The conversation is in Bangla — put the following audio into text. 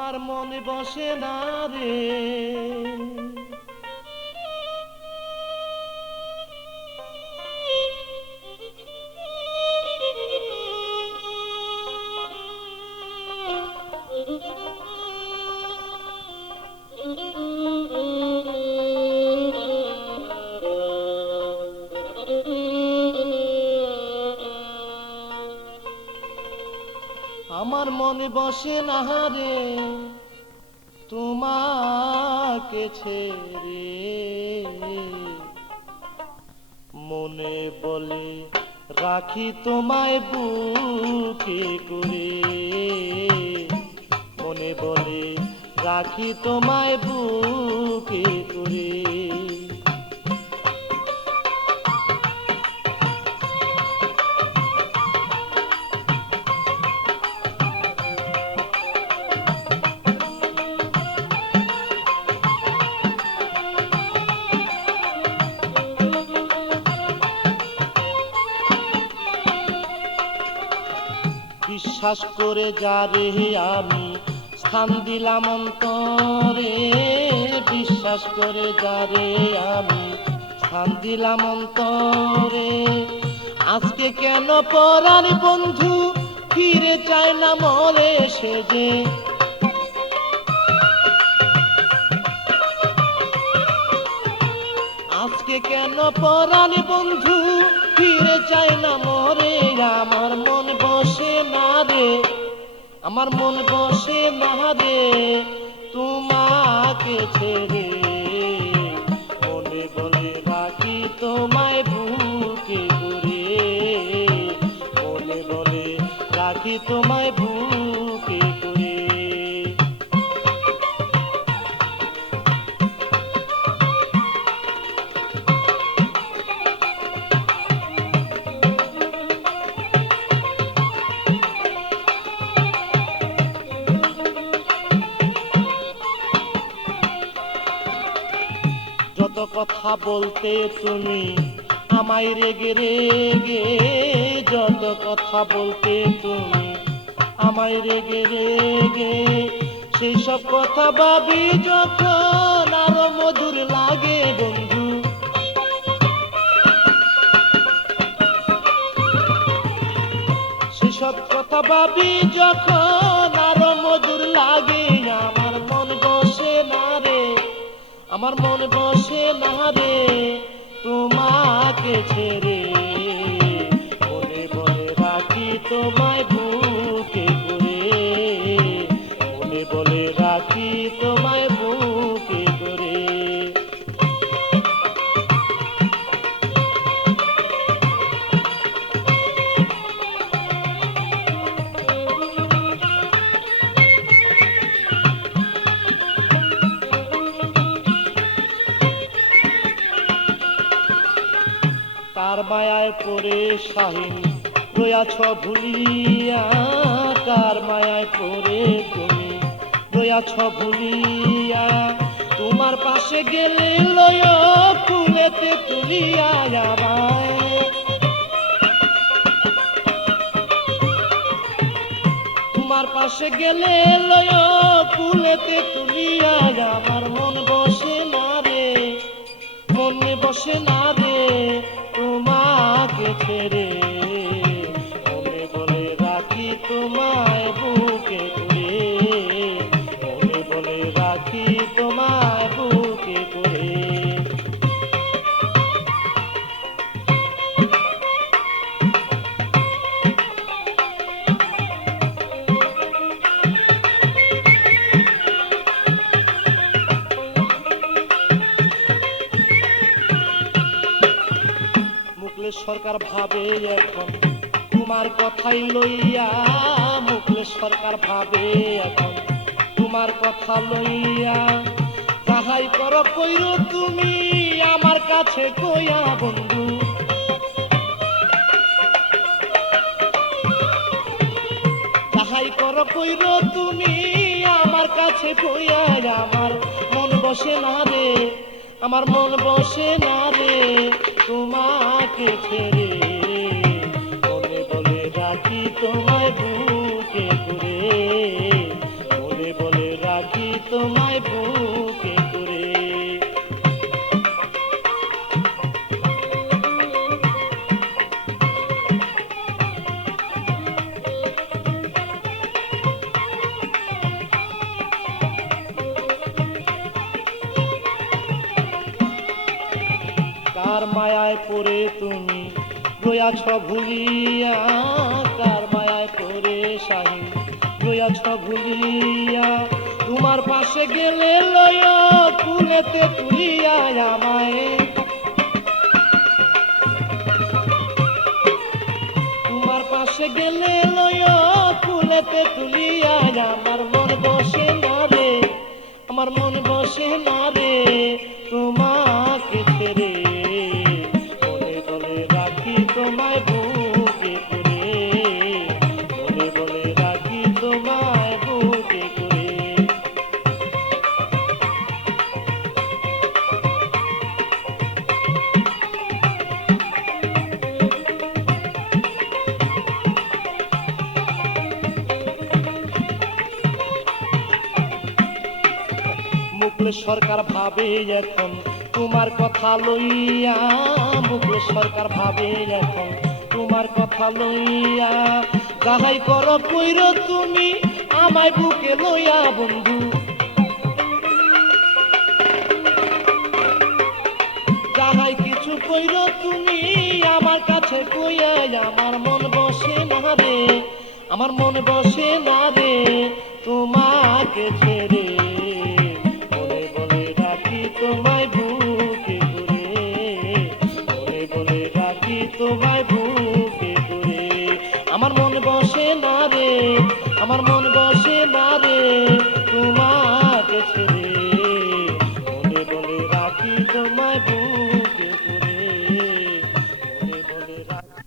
আমার মনে বসে না রে আমার মনে বসে না রে তোমাকে ছেড়ে মনে বলে রাখি তোমায় বুকে করে মনে বলে রাখি তোমায় বুকে করে বিশ্বাস করে যারে আমি স্থান দিলাম অন্তরে বিশ্বাস করে যারে আমি স্থান দিলাম অন্তরে আজকে কেন পরার বন্ধু ফিরে চায় না মরে সে যে আজকে কেন পরার বন্ধু ফিরে চায় না মরে আমার মন বসে না রে আমার মন বসে না রে তোমাকে ছেড়ে মনে বলে রাখি তোমায় বুকে করে মনে বলে রাখি তোমায় বুকে করে যত কথা বলতে তুমি আমায় রেগে রেগে যত কথা বলতে তুমি আমায় রেগে রেগে সেই সব কথা ভাবি যখন আরো মধুর লাগে বন্ধু সেই সব কথা ভাবি যখন আরো মধুর লাগে আমার মন বসে না রে আমার মন বসে না রে তোমাকে ছেড়ে মনে বলে রাখি তোমায় বুকে করে মনে বলে রাখি তোমায় বুকে করে কার মায়ায় পড়ে শাহিন রয়াছ ভুলিয়া কার মায়ায় পড়ে তুমি রয়াছ ভুলিয়া তোমার পাশে গেলে লয় ফুলেতে তুলিয়া আমায় তোমার পাশে গেলে লয় ফুলেতে তুলিয়া আমার মন বসে না রে মনে বসে না রে তোমাকে ছেড়ে মনে বলে রাখি তোমায় বুকে করে মনে বলে রাখি তোমায় বুকে করে সরকার ভাবে এখন তোমার কথাই লইয়া মুখলেশ সরকার ভাবে এখন তোমার কথা লইয়া যাহাই করো কইরো তুমি আমার কাছে কইয়া বন্ধু যাহাই করো কইরো তুমি আমার কাছে কইয়া আমার মন বসে না রে আমার মন বসে না রে তোমাকে ছেড়ে মনে বলে রাখি তোমায় বুকে করে মনে বলে মায়ায় পড়ে তুমি রয়াছ ভুলিয়া, কার মায়ায় পড়ে শাহিন রয়াছ ভুলিয়া। তোমার পাশে গেলে লয় কুলেতে তুলিয়া আমায়, তোমার পাশে গেলে লয় কুলেতে তুলিয়া। আমার মন বসে না রে, আমার মন বসে না রে তোমাকে ছেড়ে, বলে বলে রাখি তোমায় বুকে করে, বলে বলে রাখি তোমায় বুকে করে। মুকুল সরকার ভাবে এখন তোমার কথা লইয়া, মুকুল সরকার ভাবে এখন তোমার কথা লইয়া। যাহাই করো কইর তুমি আমায় বুকে লইয়া বন্ধু, যাহাই কিছু কইর তুমি আমার কাছে কইয়া। আমার মন বসে না রে, আমার মন বসে না রে তোমাকে ছেড়ে।